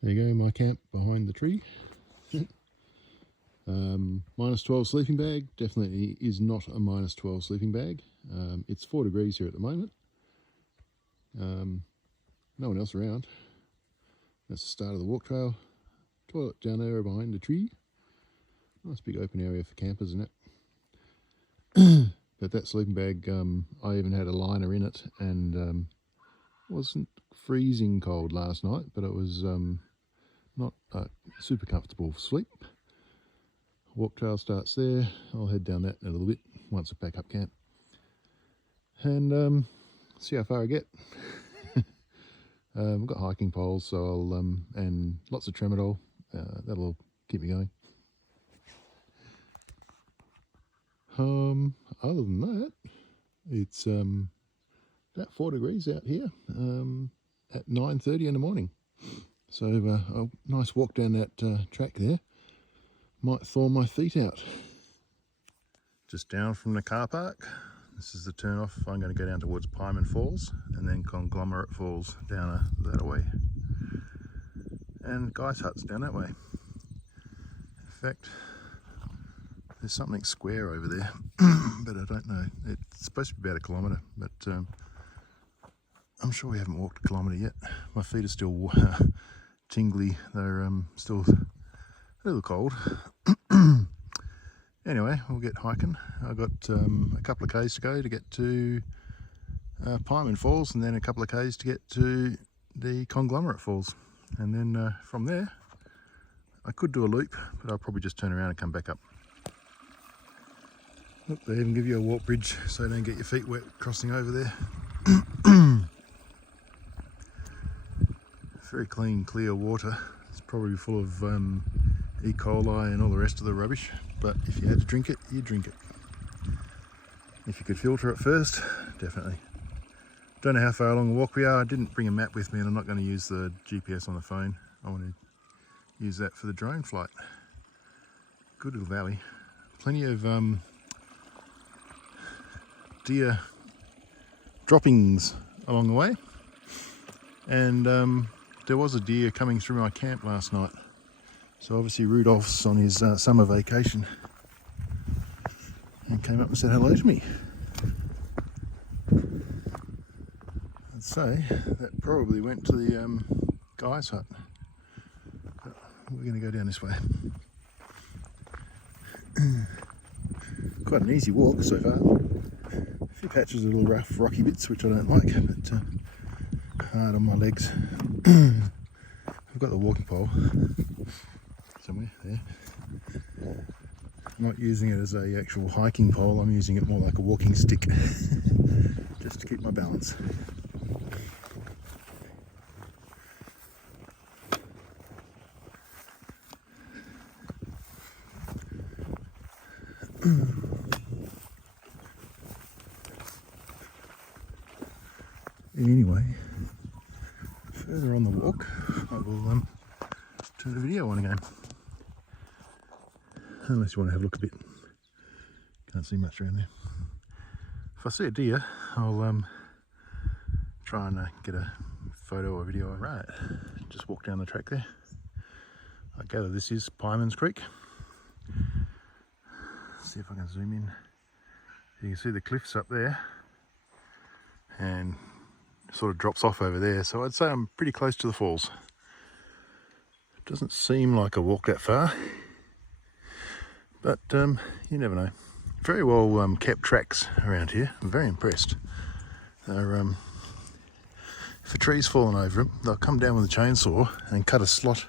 There you go, my camp behind the tree. Minus 12 sleeping bag, definitely is not a minus 12 sleeping bag. It's 4 degrees here at the moment. No one else around. That's the start of the walk trail. Toilet down there behind the tree. Nice big open area for campers and that. But that sleeping bag, I even had a liner in it, and wasn't freezing cold last night, but it was not super comfortable for sleep. Walk trail starts there. I'll head down that in a little bit once I pack up camp and see how far I get. I've got hiking poles, so I'll and lots of tramadol. That'll keep me going. Other than that, it's about 4 degrees out here at 9:30 in the morning. So a nice walk down that track there might thaw my feet out. Just down from the car park. This is the turn off. I'm going to go down towards Pieman Falls and then Conglomerate Falls down that way. And Guy's Hut's down that way. In fact, there's something square over there, but I don't know. It's supposed to be about 1 kilometre, but I'm sure we haven't walked 1 kilometre yet. My feet are still tingly. They're still a little cold. Anyway, we'll get hiking. I've got a couple of k's to go to get to Pieman Falls, and then a couple of k's to get to the Conglomerate Falls. And then from there, I could do a loop, but I'll probably just turn around and come back up. Look, they even give you a walk bridge so you don't get your feet wet crossing over there. Very clean, clear water. It's probably full of E. coli and all the rest of the rubbish, but if you had to drink it, you'd drink it. If you could filter it first, definitely. Don't know how far along the walk we are. I didn't bring a map with me, and I'm not going to use the GPS on the phone. I want to use that for the drone flight. Good little valley. Plenty of deer droppings along the way, and there was a deer coming through my camp last night. So obviously Rudolph's on his summer vacation and came up and said hello to me. I'd say that probably went to the Guy's Hut. But we're going to go down this way. Quite an easy walk so far. A few patches of little rough rocky bits which I don't like, but hard on my legs. I've got the walking pole somewhere there. I'm not using it as a actual hiking pole, I'm using it more like a walking stick just to keep my balance. Anyway, further on the walk, I will turn the video on again. Unless you want to have a look a bit. Can't see much around there. If I see a deer, I'll try and get a photo or video. Right, just walk down the track there. I gather this is Pieman's Creek. See if I can zoom in. You can see the cliffs up there, and it sort of drops off over there. So I'd say I'm pretty close to the falls. It doesn't seem like I walked that far, but you never know. Very well kept tracks around here. I'm very impressed. They're, if a tree's fallen over them, they'll come down with a chainsaw and cut a slot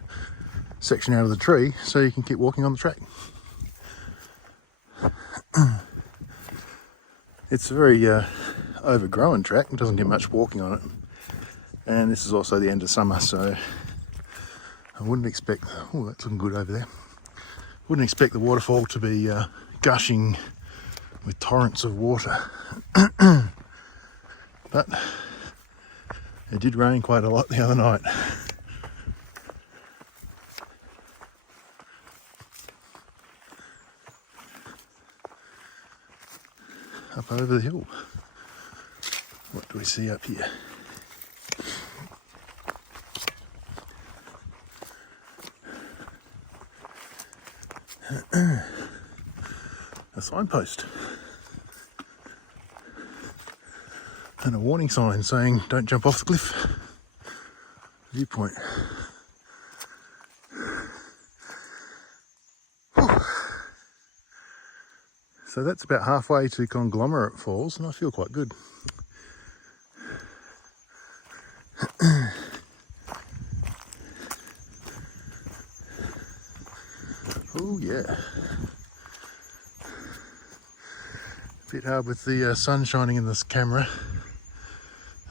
section out of the tree so you can keep walking on the track. It's a very overgrown track. It doesn't get much walking on it, and this is also the end of summer, so I wouldn't expect, oh, that's looking good over there. Wouldn't expect the waterfall to be gushing with torrents of water. But it did rain quite a lot the other night. Up over the hill. What do we see up here? A signpost and a warning sign saying don't jump off the cliff. Viewpoint. Whew. So that's about halfway to Conglomerate Falls, and I feel quite good. Oh yeah. A bit hard with the sun shining in this camera.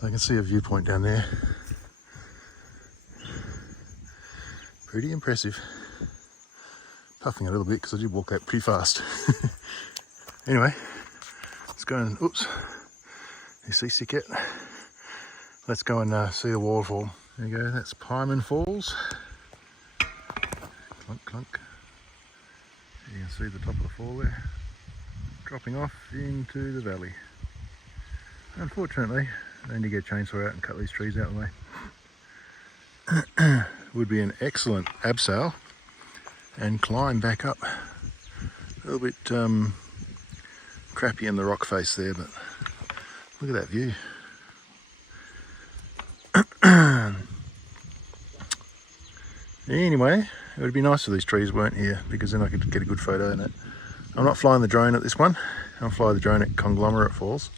I can see a viewpoint down there. Pretty impressive. Puffing a little bit because I did walk that pretty fast. Anyway, let's go and, oops, you seasick yet? Let's go and see the waterfall. There you go, that's Pieman Falls. Clunk, clunk. You can see the top of the fall there, dropping off into the valley. Unfortunately, I need to get a chainsaw out and cut these trees out of the way. Would be an excellent abseil and climb back up. A little bit crappy in the rock face there, but look at that view. Anyway, it would be nice if these trees weren't here, because then I could get a good photo in it. I'm not flying the drone at this one. I'll fly the drone at Conglomerate Falls.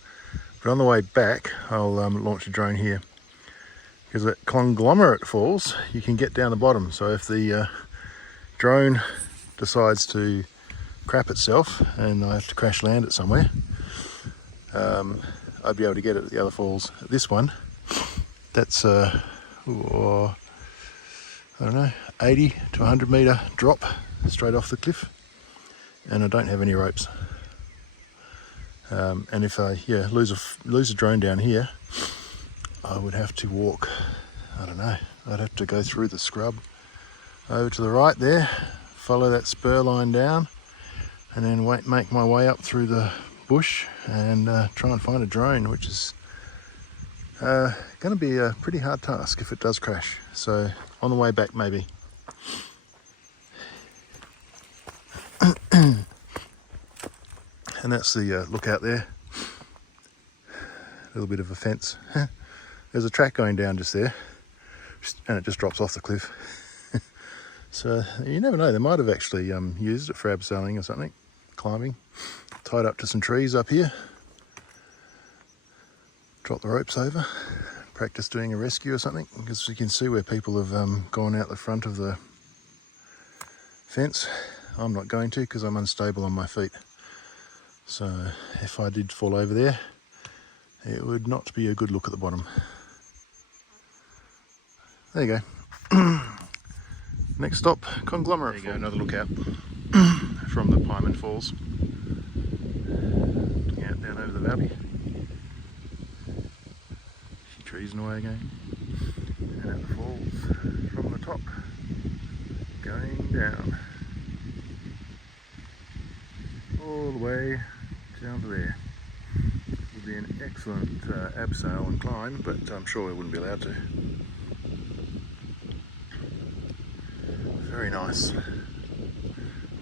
But on the way back, I'll launch a drone here. Because at Conglomerate Falls, you can get down the bottom. So if the drone decides to crap itself and I have to crash land it somewhere, I'd be able to get it at the other falls. At this one, that's I don't know, 80 to 100 metre drop straight off the cliff, and I don't have any ropes. And if I lose a drone down here, I would have to walk, I don't know, I'd have to go through the scrub over to the right there, follow that spur line down, and then make my way up through the bush and try and find a drone, which is going to be a pretty hard task if it does crash. So on the way back maybe. And that's the lookout there. A little bit of a fence. There's a track going down just there, and it just drops off the cliff. So you never know, they might have actually used it for abseiling or something, climbing. Tied up to some trees up here. Drop the ropes over, practice doing a rescue or something, because you can see where people have gone out the front of the fence. I'm not going to, because I'm unstable on my feet. So if I did fall over there, it would not be a good look at the bottom. There you go. Next stop, Conglomerate. There you go, another lookout from the Pieman Falls. Looking out down over the valley. Trees in the way again. And at the falls from the top, going down. All the way down to there. Would be an excellent abseil and climb, but I'm sure we wouldn't be allowed to. Very nice. I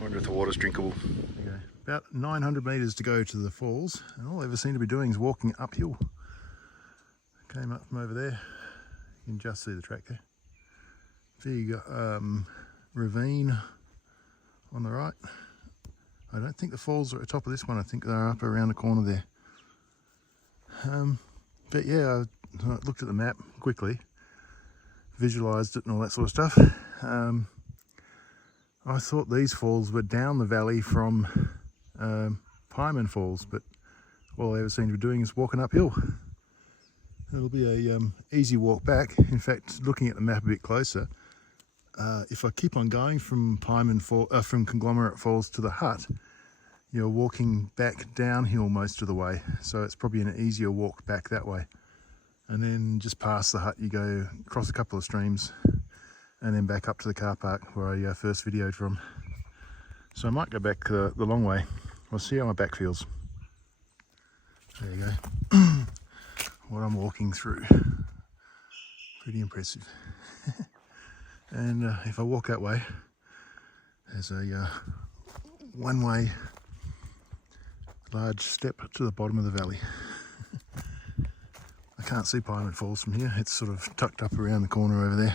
wonder if the water's drinkable. Okay. About 900 metres to go to the falls, and all I ever seem to be doing is walking uphill. Came up from over there. You can just see the track there. Big ravine on the right. I don't think the falls are at the top of this one. I think they're up around the corner there. But yeah, I looked at the map quickly, visualised it and all that sort of stuff. I thought these falls were down the valley from Pieman Falls, but all I ever seem to be doing is walking uphill. It'll be a easy walk back. In fact, looking at the map a bit closer, if I keep on going from from Conglomerate Falls to the hut, you're walking back downhill most of the way. So it's probably an easier walk back that way. And then just past the hut, you go across a couple of streams and then back up to the car park where I first videoed from. So I might go back the long way. We'll see how my back feels. There you go. What I'm walking through. Pretty impressive. And if I walk that way, there's a one-way large step to the bottom of the valley. I can't see Pieman Falls from here. It's sort of tucked up around the corner over there.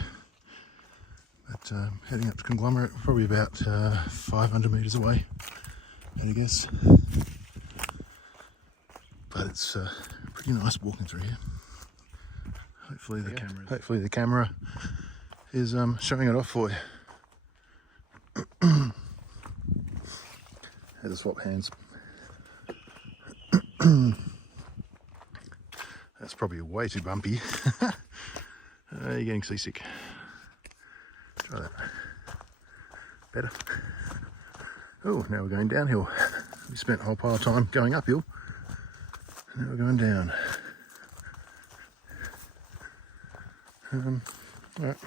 But heading up to Conglomerate, probably about 500 metres away, I'd guess. But it's pretty nice walking through here. Hopefully the camera is showing it off for you. Had to swap hands. That's probably way too bumpy. You're getting seasick. Try that. Better. Oh, now we're going downhill. We spent a whole pile of time going uphill. Now we're going down. Alright.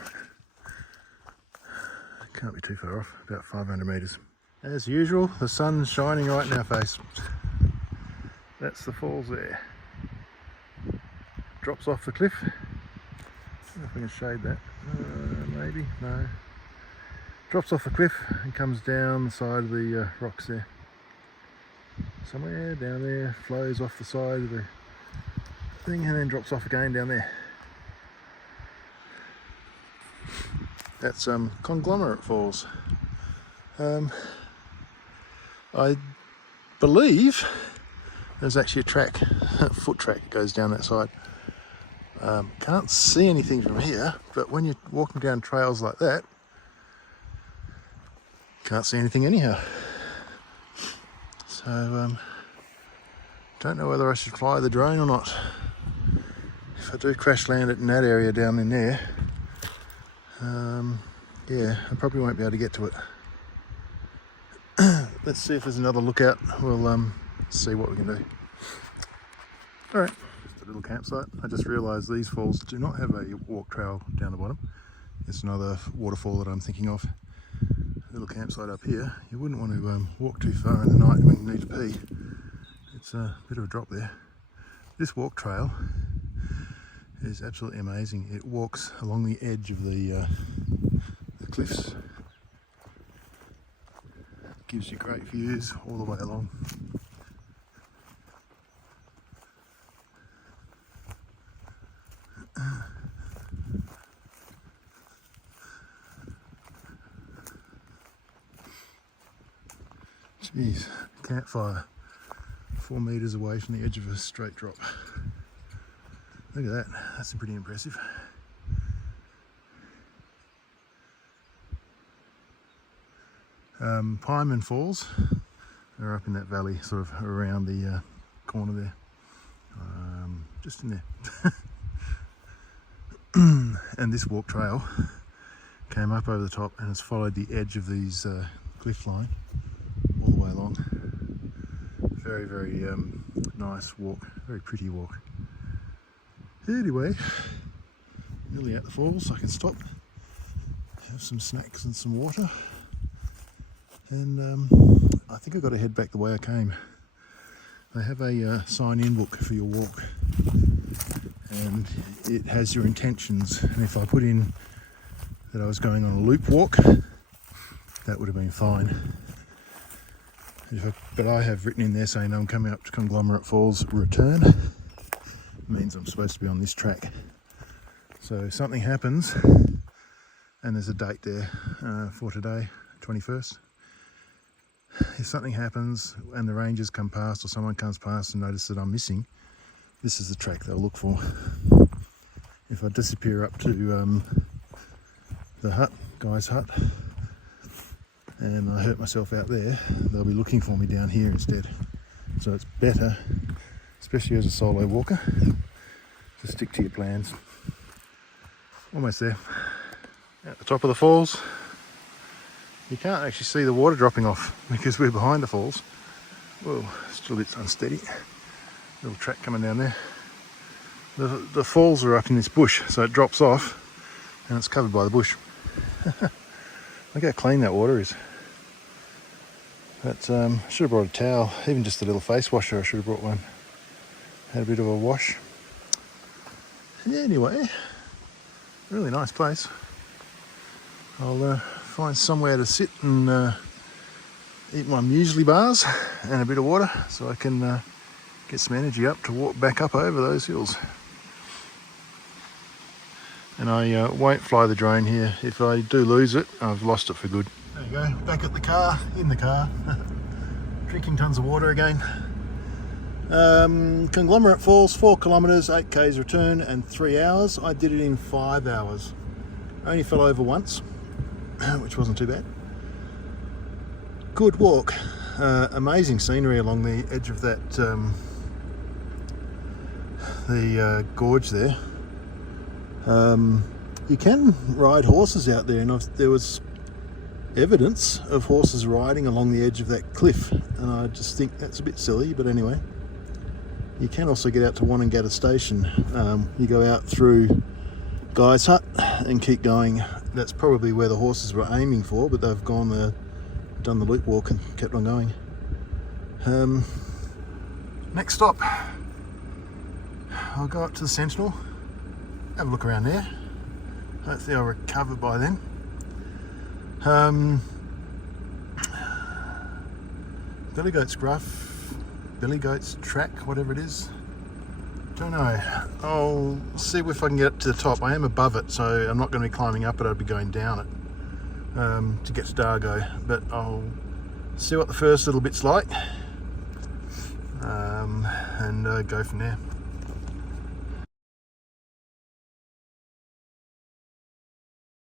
Can't be too far off, about 500 metres. As usual, the sun's shining right in our face. That's the falls there. Drops off the cliff. I don't know if we can shade that. Maybe, no. Drops off the cliff and comes down the side of the rocks there. Somewhere down there, flows off the side of the thing and then drops off again down there. That's Conglomerate Falls. I believe there's actually a track, a foot track that goes down that side. Can't see anything from here, but when you're walking down trails like that, can't see anything anyhow. So, don't know whether I should fly the drone or not. If I do crash land it in that area down in there, yeah, I probably won't be able to get to it. Let's see if there's another lookout. We'll see what we can do. Alright, just a little campsite. I just realised these falls do not have a walk trail down the bottom. It's another waterfall that I'm thinking of. A little campsite up here. You wouldn't want to walk too far in the night when you need to pee. It's a bit of a drop there. This walk trail is absolutely amazing. It walks along the edge of the cliffs. Gives you great views all the way along. Jeez, campfire 4 metres away from the edge of a straight drop. Look at that, that's pretty impressive. Pieman Falls are up in that valley, sort of around the corner there, just in there. And this walk trail came up over the top and has followed the edge of these cliff line all the way along. Very, very nice walk, very pretty walk. Anyway, nearly at the falls, I can stop, have some snacks and some water. And I think I've got to head back the way I came. They have a sign-in book for your walk, and it has your intentions. And if I put in that I was going on a loop walk, that would have been fine. But I have written in there saying I'm coming up to Conglomerate Falls return. It means I'm supposed to be on this track. So if something happens, and there's a date there for today, 21st. If something happens and the rangers come past or someone comes past and notice that I'm missing, this is the track they'll look for. If I disappear up to the hut, guy's hut, and I hurt myself out there, they'll be looking for me down here instead. So it's better, especially as a solo walker, to stick to your plans. Almost there. At the top of the falls. You can't actually see the water dropping off because we're behind the falls. Whoa, still a bit unsteady. Little track coming down there. The falls are up in this bush, so it drops off and it's covered by the bush. Look how clean that water is. But I should have brought a towel, even just a little face washer. I should have brought one. Had a bit of a wash. Anyway, really nice place. I'll find somewhere to sit and eat my muesli bars and a bit of water so I can get some energy up to walk back up over those hills. And I won't fly the drone here. If I do lose it, I've lost it for good. There you go, back at the car, in the car, drinking tons of water again. Conglomerate Falls, 4 kilometres, 8 k's return and 3 hours. I did it in 5 hours. I only fell over once, which wasn't too bad. Good walk. Amazing scenery along the edge of that gorge there. You can ride horses out there, and there was evidence of horses riding along the edge of that cliff, and I just think that's a bit silly, but anyway. You can also get out to Wannangatta Station. You go out through Guy's Hut and keep going. That's probably where the horses were aiming for, but they've gone there, done the loop walk and kept on going. Next stop, I'll go up to the Sentinel, have a look around there. Hopefully I'll recover by then. Billy Goat's Gruff, Billy Goat's Track, whatever it is. Don't know. I'll see if I can get up to the top. I am above it, so I'm not going to be climbing up it, I'll be going down it to get to Dargo. But I'll see what the first little bit's like and go from there.